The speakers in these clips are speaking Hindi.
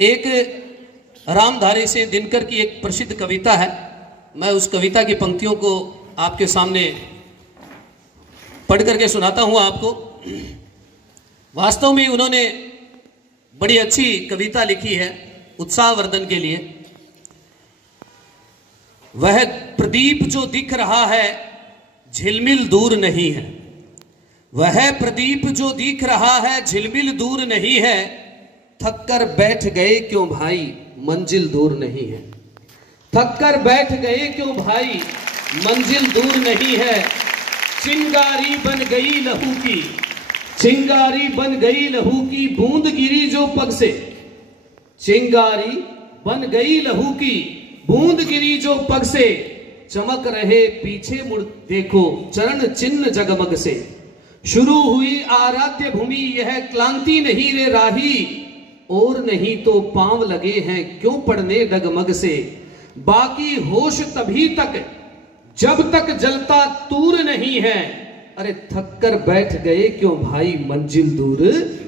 एक रामधारी से दिनकर की एक प्रसिद्ध कविता है। मैं उस कविता की पंक्तियों को आपके सामने पढ़ करके सुनाता हूं आपको। वास्तव में उन्होंने बड़ी अच्छी कविता लिखी है उत्साहवर्धन के लिए। वह प्रदीप जो दिख रहा है झिलमिल दूर नहीं है, वह प्रदीप जो दिख रहा है झिलमिल दूर नहीं है, थक कर बैठ गए क्यों भाई मंजिल दूर नहीं है, थक कर बैठ गए क्यों भाई मंजिल दूर नहीं है। चिंगारी बन गई लहू की, चिंगारी बन गई लहू की बूंद गिरी जो पग से, चिंगारी बन गई लहू की बूंद गिरी जो पग से, चमक रहे पीछे मुड़ देखो चरण चिन्ह जगमग से। शुरू हुई आराध्य भूमि यह क्लांति नहीं रे राही, और नहीं तो पांव लगे हैं क्यों पड़ने डगमग से। बाकी होश तभी तक जब तक जलता तूर नहीं है, अरे थक कर बैठ गए क्यों भाई मंजिल दूर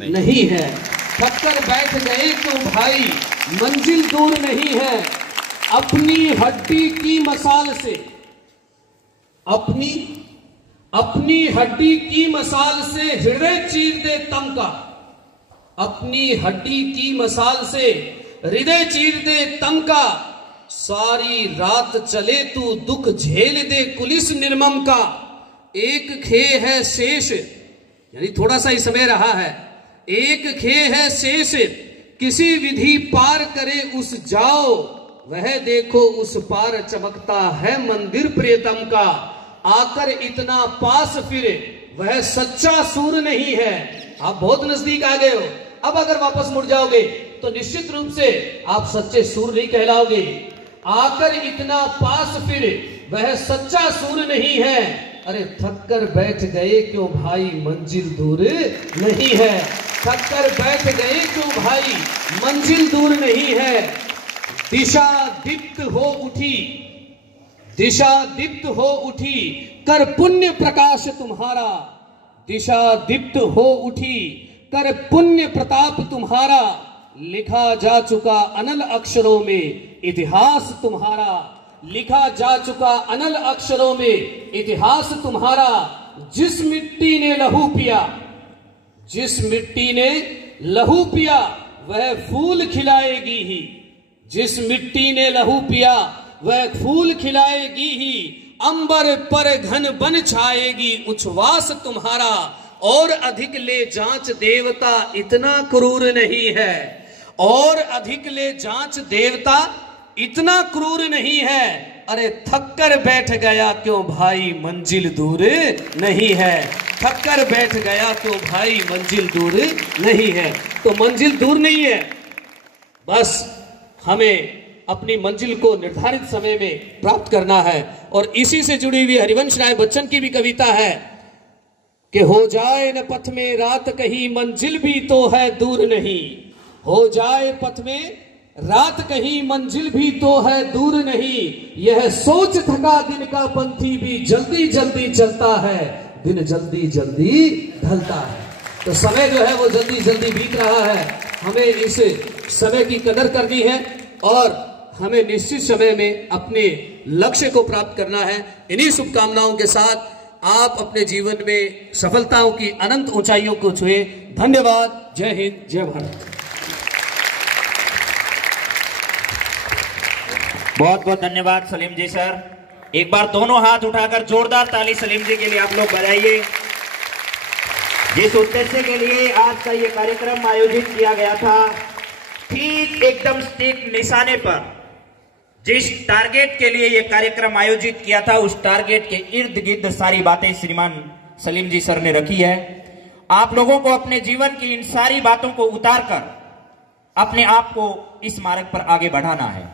नहीं है, थक कर बैठ गए क्यों भाई मंजिल दूर नहीं है। अपनी हड्डी की मसाल से, अपनी हड्डी की मसाल से हृदय चीर दे तम का, अपनी हड्डी की मसाल से हृदय चीर दे तम का। सारी रात चले तू दुख झेल दे कुलिस निर्मम का। एक खे है शेष, यानी थोड़ा सा ही समय रहा है, एक खे है शेष किसी विधि पार करे उस जाओ, वह देखो उस पार चमकता है मंदिर प्रियतम का। आकर इतना पास फिरे वह सच्चा सूर नहीं है। आप बहुत नजदीक आ गए हो, अब अगर वापस मुड़ जाओगे तो निश्चित रूप से आप सच्चे सूर नहीं कहलाओगे। आकर इतना पास फिरे वह सच्चा सूर नहीं है, अरे थक कर बैठ गए क्यों भाई मंजिल दूर नहीं है, थक कर बैठ गए क्यों भाई मंजिल दूर नहीं है। दिशा दीप्त हो उठी, दिशा दीप्त हो उठी कर पुण्य प्रकाश तुम्हारा, दिशा दीप्त हो उठी कर पुण्य प्रताप तुम्हारा। लिखा जा चुका अनल अक्षरों में इतिहास तुम्हारा, लिखा जा चुका अनल अक्षरों में इतिहास तुम्हारा। जिस मिट्टी ने लहू पिया, जिस मिट्टी ने लहू पिया वह फूल खिलाएगी ही, जिस मिट्टी ने लहू पिया वह फूल खिलाएगी ही। अंबर पर घन बन छाएगी उच्छ्वास तुम्हारा, और अधिक ले जांच देवता इतना क्रूर नहीं है, और अधिक ले जांच देवता इतना क्रूर नहीं है। अरे थक कर बैठ गया क्यों भाई मंजिल दूर नहीं है, थक कर बैठ गया क्यों भाई मंजिल दूर नहीं है। तो मंजिल दूर नहीं है, बस हमें अपनी मंजिल को निर्धारित समय में प्राप्त करना है। और इसी से जुड़ी हुई हरिवंश राय बच्चन की भी कविता है कि हो जाए न पथ में रात कहीं मंजिल भी तो है दूर नहीं, हो जाए पथ में रात कहीं मंजिल भी तो है दूर नहीं। यह सोच थका दिन का पंथी भी जल्दी जल्दी चलता है, दिन जल्दी जल्दी ढलता है। तो समय जो है वो जल्दी जल्दी बीत रहा है, हमें इस समय की कदर करनी है और हमें निश्चित समय में अपने लक्ष्य को प्राप्त करना है। इन्हीं शुभकामनाओं के साथ आप अपने जीवन में सफलताओं की अनंत ऊंचाइयों को छुए। धन्यवाद। जय हिंद, जय भारत। बहुत बहुत धन्यवाद सलीम जी सर। एक बार दोनों हाथ उठाकर जोरदार ताली सलीम जी के लिए आप लोग बजाइए। जिस उद्देश्य के लिए आज का ये कार्यक्रम आयोजित किया गया था, ठीक एकदम सटीक निशाने पर जिस टारगेट के लिए ये कार्यक्रम आयोजित किया था, उस टारगेट के इर्द गिर्द सारी बातें श्रीमान सलीम जी सर ने रखी है। आप लोगों को अपने जीवन की इन सारी बातों को उतारकर अपने आप को इस मार्ग पर आगे बढ़ाना है।